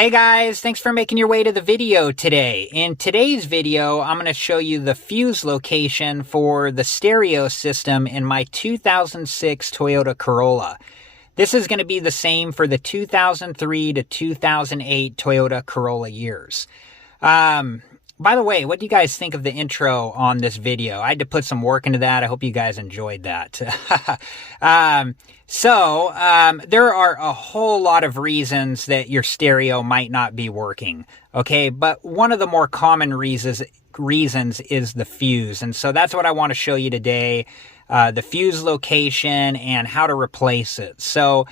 Hey guys, thanks for making your way to the video today. In today's video, I'm going to show you the fuse location for the stereo system in my 2006 Toyota Corolla. This is going to be the same for the 2003 to 2008 Toyota Corolla years. By the way, what do you guys think of the intro on this video? I had to put some work into that. I hope you guys enjoyed that. There are a whole lot of reasons that your stereo might not be working, okay? But one of the more common reasons is the fuse. And so that's what I want to show you today, the fuse location and how to replace it. So,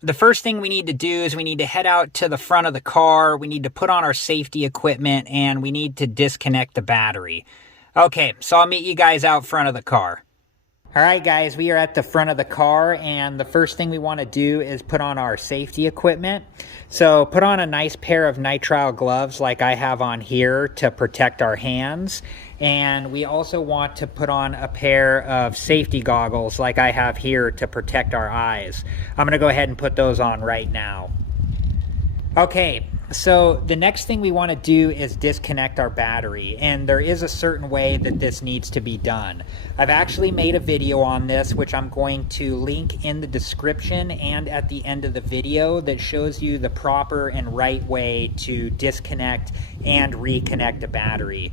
the first thing we need to do is we need to head out to the front of the car. We need to put on our safety equipment and we need to disconnect the battery. Okay, so I'll meet you guys out front of the car. All right, guys, we are at the front of the car, and the first thing we want to do is put on our safety equipment. So put on a nice pair of nitrile gloves like I have on here to protect our hands. And we also want to put on a pair of safety goggles like I have here to protect our eyes. I'm going to go ahead and put those on right now. Okay, so the next thing we want to do is disconnect our battery, and there is a certain way that this needs to be done. I've actually made a video on this, which I'm going to link in the description and at the end of the video, that shows you the proper and right way to disconnect and reconnect a battery.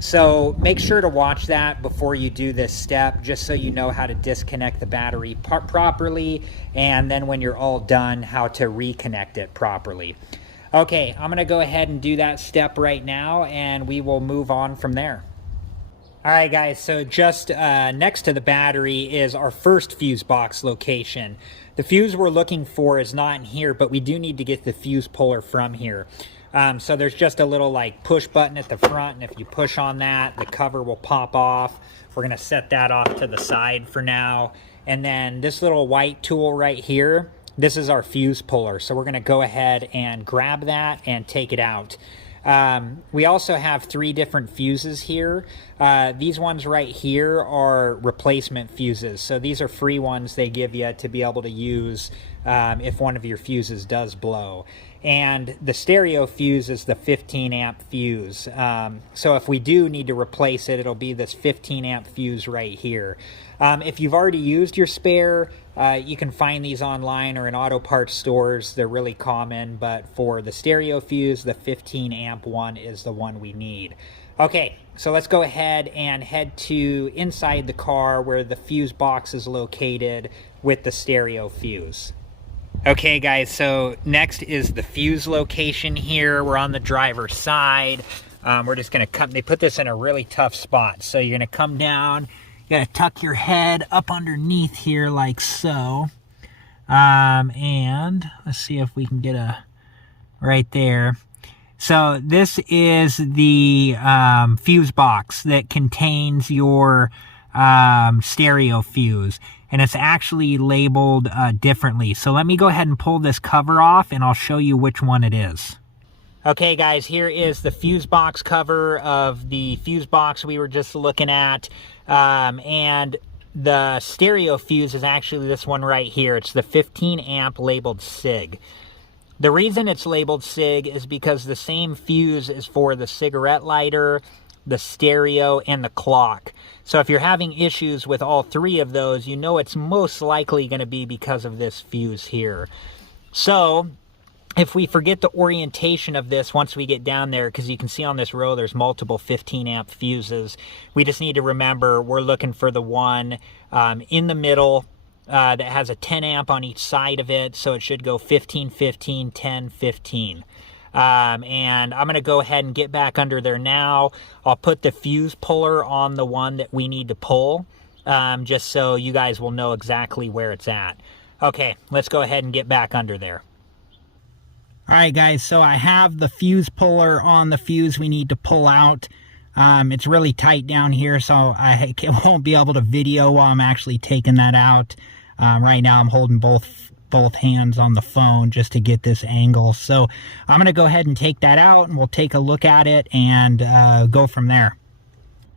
So make sure to watch that before you do this step, just so you know how to disconnect the battery properly, and then when you're all done, how to reconnect it properly. Okay, I'm going to go ahead and do that step right now, and we will move on from there. All right, guys, so just next to the battery is our first fuse box location. The fuse we're looking for is not in here, but we do need to get the fuse puller from here. So there's just a little like push button at the front, and if you push on that, the cover will pop off. We're going to set that off to the side for now. And then this little white tool right here, this is our fuse puller. So we're going to go ahead and grab that and take it out. We also have 3 different fuses here. These ones right here are replacement fuses. So these are free ones they give you to be able to use if one of your fuses does blow. And the stereo fuse is the 15 amp fuse. So if we do need to replace it, it'll be this 15 amp fuse right here. If you've already used your spare, you can find these online or in auto parts stores. They're really common, but for the stereo fuse, the 15 amp one is the one we need. Okay, so let's go ahead and head to inside the car where the fuse box is located with the stereo fuse. Okay, guys, so next is the fuse location here. We're on the driver's side. We're just going to come, they put this in a really tough spot. So you're going to come down, you got to tuck your head up underneath here like so. And let's see if we can get a, right there. So this is the fuse box that contains your stereo fuse, and it's actually labeled differently. So let me go ahead and pull this cover off, and I'll show you which one it is. Okay, guys, here is the fuse box cover of the fuse box we were just looking at, and the stereo fuse is actually this one right here. It's the 15 amp labeled SIG. The reason it's labeled SIG is because the same fuse is for the cigarette lighter, the stereo, and the clock. So if you're having issues with all 3 of those, you know it's most likely going to be because of this fuse here. So if we forget the orientation of this once we get down there, because you can see on this row there's multiple 15 amp fuses, we just need to remember we're looking for the one in the middle that has a 10 amp on each side of it. So it should go 15, 15, 10, 15. And I'm going to go ahead and get back under there now. I'll put the fuse puller on the one that we need to pull, just so you guys will know exactly where it's at. Okay, let's go ahead and get back under there. All right, guys, so I have the fuse puller on the fuse we need to pull out. It's really tight down here, so I won't be able to video while I'm actually taking that out. Right now I'm holding both hands on the phone just to get this angle. So I'm going to go ahead and take that out, and we'll take a look at it and go from there.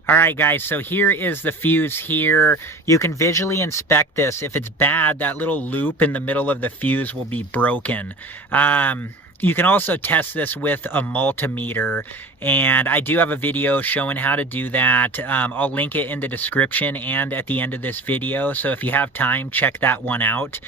All right, guys, so here is the fuse here. You can visually inspect this. If it's bad, that little loop in the middle of the fuse will be broken. You can also test this with a multimeter, and I do have a video showing how to do that. I'll link it in the description and at the end of this video, so if you have time, check that one out.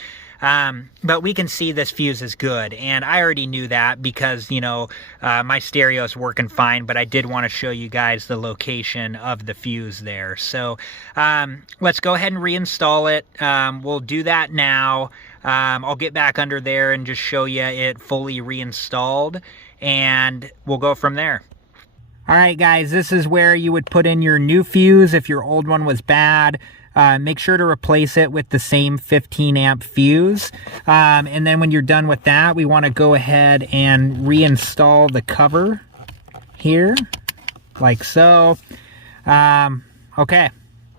But we can see this fuse is good, and I already knew that because, you know, my stereo is working fine, but I did want to show you guys the location of the fuse there. So let's go ahead and reinstall it. We'll do that now. I'll get back under there and just show you it fully reinstalled, and we'll go from there. All right, guys, this is where you would put in your new fuse if your old one was bad. Make sure to replace it with the same 15 amp fuse. And then when you're done with that, we want to go ahead and reinstall the cover here, like so. Okay.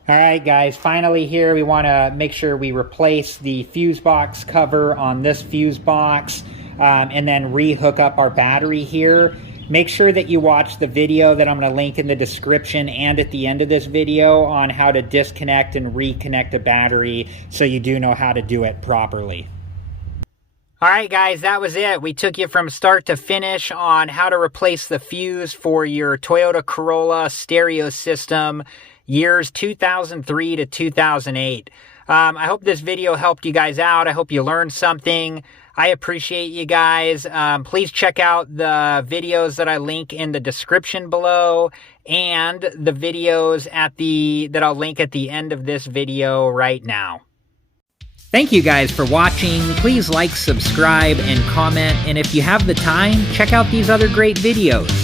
All right, guys, finally here, we want to make sure we replace the fuse box cover on this fuse box, and then re-hook up our battery here. Make sure that you watch the video that I'm going to link in the description and at the end of this video on how to disconnect and reconnect a battery, so you do know how to do it properly. All right, guys, that was it. We took you from start to finish on how to replace the fuse for your Toyota Corolla stereo system, years 2003 to 2008. I hope this video helped you guys out. I hope you learned something. I appreciate you guys. Please check out the videos that I link in the description below, and the videos that I'll link at the end of this video right now. Thank you guys for watching. Please like, subscribe, and comment. And if you have the time, check out these other great videos.